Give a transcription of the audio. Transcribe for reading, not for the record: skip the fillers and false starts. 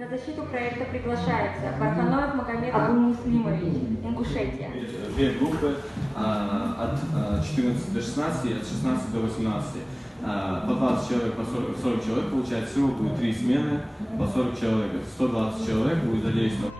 На защиту проекта приглашается Барханоев Магомед Абу-Муслимович, Ингушетия. Две группы от 14 до 16 и от 16 до 18. По 20 человек, по 40 человек, получается, всего будет 3 смены, по 40 человек, 120 человек будет задействовано.